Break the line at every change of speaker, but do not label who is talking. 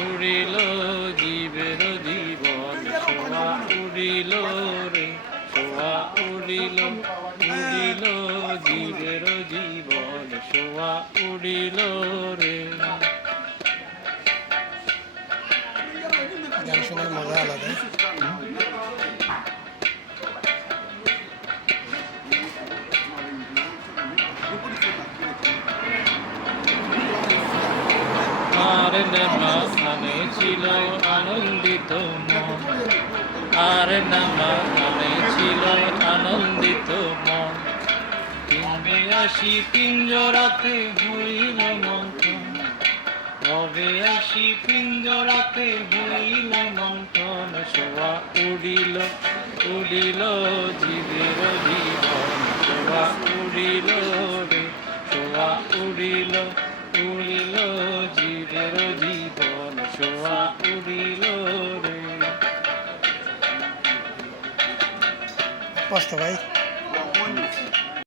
উড়িল জীবের জীবন সোয়া উড়িল রে সোয়া উড়িল উড়িল জীবের জীবন সোয়া উড়িল রে।
মজা আলাদা।
আর নামানে ছিল আনন্দিত মন আর নামানে ছিল আনন্দিত মন কিনবে আসি পিঞ্জরাতে হইল মন্থন হবে আসি পিঞ্জরাতে হইল মন্থন শোয়া উড়িল উড়িল জীবের জীবন শোয়া উড়িল রে শোয়া উড়িল উড়িল জীবন শোয়া উড়িল রে
কষ্ট ভাই